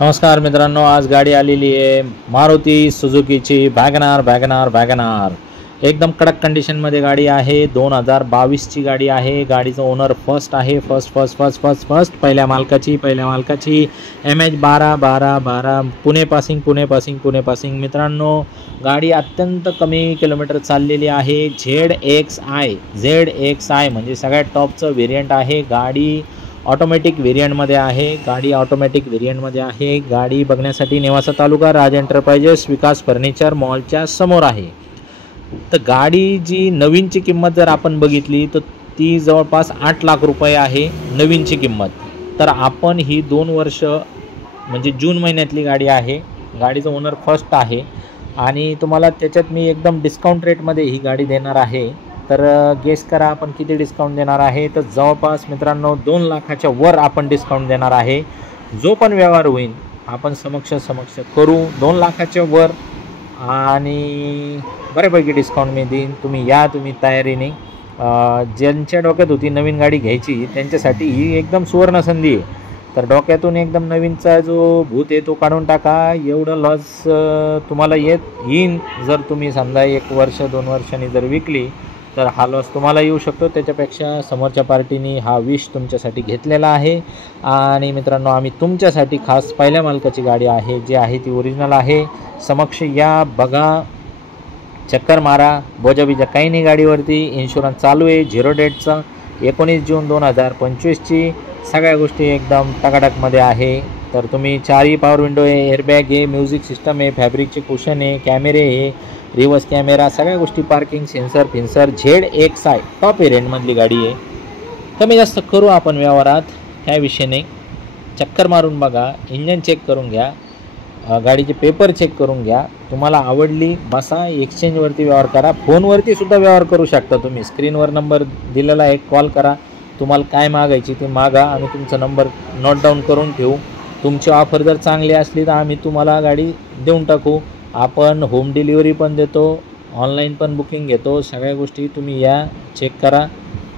नमस्कार मित्रांनो, आज गाडी आलेली आहे मारुती सुझुकीची वॅगनार एकदम कडक कंडिशनमध्ये गाडी आहे। 2022ची गाडी आहे। गाडीचं ओनर फर्स्ट आहे, फर्स्ट पहिल्या मालकाची MH12 पुणे पासिंग मित्रांनो, गाडी अत्यंत कमी किलोमीटर चाललेली आहे। ZXi म्हणजे सगळ्यात टॉपचं व्हेरियंट आहे। गाडी ऑटोमॅटिक व्हेरियंटमध्ये आहे। गाडी बघण्यासाठी नेवासा तालुका, राज एंटरप्राइजेस, विकास फर्निचर मॉलच्या समोर आहे। तर गाडी जी नवीनची किंमत जर आपण बघितली तर ती जवळपास 8 लाख रुपये आहे नवीनची किंमत। तर आपण ही 2 वर्ष म्हणजे जून महिन्यातली गाडी आहे। गाडीचं ओनर फर्स्ट आहे आणि तुम्हाला त्याच्यात मी एकदम डिस्काउंट रेटमध्ये ही गाडी देणार आहे। तर गेस करा आपण किती डिस्काउंट देणार आहे। तर जवळपास मित्रांनो 2 लाखाच्या वर आपण डिस्काउंट देणार आहे। जो पण व्यवहार होईल आपण समक्ष करू 2 लाखाच्या वर आणि बऱ्यापैकी डिस्काउंट मी देईन। तुम्ही तयारीने ज्यांच्या डोक्यात होती नवीन गाडी घ्यायची त्यांच्यासाठी ही एकदम सुवर्ण संधी आहे। तर डोक्यातून एकदम नवीनचा जो भूत आहे तो काढून टाका। एवढं लॉस तुम्हाला येईन जर तुम्ही समजा 1 वर्ष 2 वर्षांनी जर विकली तर हा लॉस तुम्हाला येऊ शकतो। त्याच्यापेक्षा समोरच्या पार्टीने हा विष तुमच्यासाठी घेतलेला आहे। आणि मित्रांनो, आम्ही तुमच्यासाठी खास पहिल्या मालकाची गाडी आहे, जी आहे ती ओरिजिनल आहे। समक्ष या, बघा, चक्कर मारा, बोजाबिजा काही नाही गाडीवरती। इन्शुरन्स चालू आहे 0 डेटचा, 19 जून 2025ची। सगळ्या गोष्टी एकदम टकाटकमध्ये आहे। तर तुम्ही 4ही पॉवर विंडो आहे, एअरबॅग आहे, म्युझिक सिस्टम आहे, फॅब्रिकचे कुशन आहे, कॅमेरे आहे, रिवर्स कॅमेरा, सगळ्या गोष्टी, पार्किंग सेन्सर ZXi टॉप व्हेरियंटमधली गाडी आहे। कमी जास्त करू आपण व्यवहारात, ह्या विषयाने चक्कर मारून बघा, इंजन चेक करून घ्या, गाडीचे पेपर चेक करून घ्या। तुम्हाला आवडली बसा, एक्सचेंजवरती व्यवहार करा, फोनवरती सुद्धा व्यवहार करू शकता तुम्ही। स्क्रीनवर नंबर दिलेला आहे, कॉल करा, तुम्हाला काय मागायची ते मागा आणि तुमचा नंबर नोट डाऊन करून ठेवू। तुमची ऑफर जर चांगली असली तर आम्ही तुम्हाला गाडी देऊन टाकू। आपण होम डिलिव्हरी पण देतो, ऑनलाईन पण बुकिंग घेतो। सगळ्या गोष्टी तुम्ही या, चेक करा,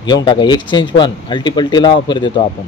घेऊन टाका। एक्सचेंज पण अल्टीपल्टीला ऑफर देतो आपण।